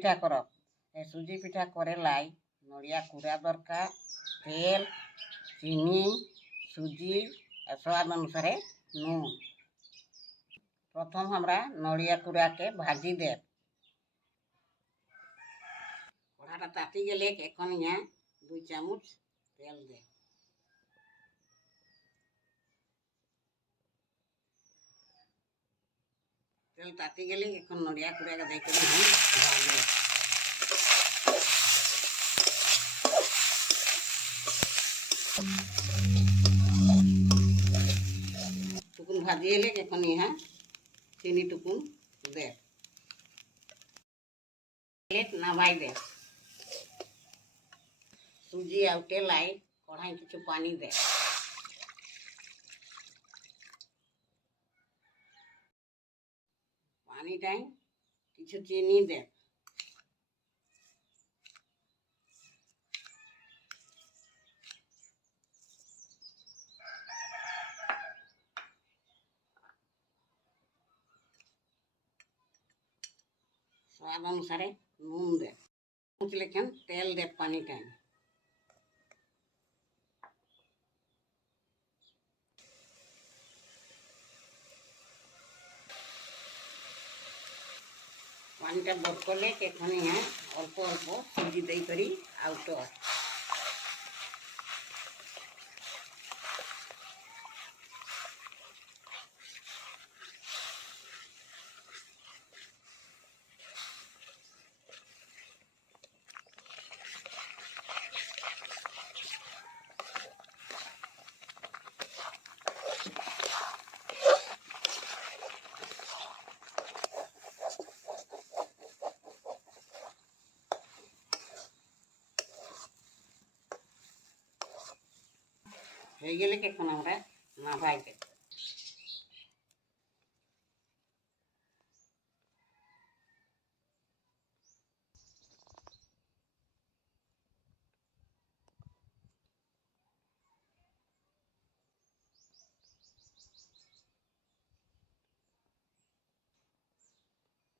पिठा करब ए सुजी पिठा करे लाई नड़िया कूड़ा दरकार तेल चीनी सुजी स्वाद अनुसार नून। प्रथम हमरा नड़िया कूड़ा के भाजी दे कढ़ाटा ताती गले एखन यहाँ 2 चामच तेल दे तेल ताती गले एखन नड़िया कूड़ा के देकर हम भाजे टुकुन भाजी ले एखन यहाँ चीनी टुकुन दे नवाई दे सुजी आउ तेल आई कढ़ाई किछु पानी दे पानी टाइम किछु चीनी दे स्वाद अनुसार नून दे लेकिन तेल दे पानी टाइम पानीटा बतकले एखन यहाँ अल्प अल्प सुजी दे करी आउट হয়ে গেলে এখন আমরা নামাই দেব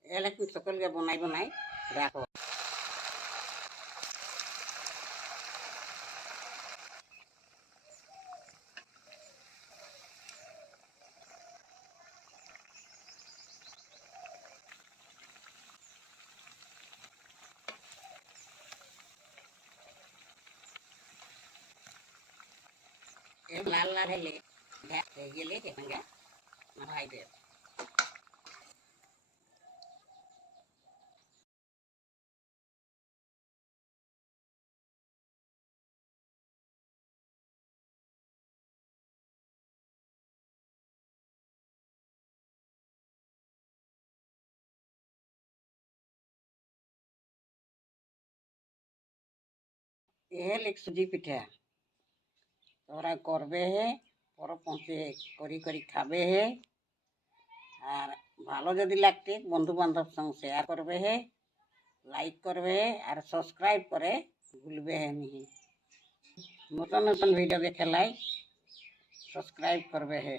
এলাকি সকলকে বনাই বনাই রাখো लाल लाल गले भाई दे यह एक सुजी पिठा तोरा करबे है पर पहुँचे करी करी खाबे है और भालो जदि लागते बंधु बांधव संग शेयर करबे है लाइक करबे है और सब्सक्राइब करे भूलबे है नहीं नतन नतन वीडियो देखे लाई सब्सक्राइब करबे है।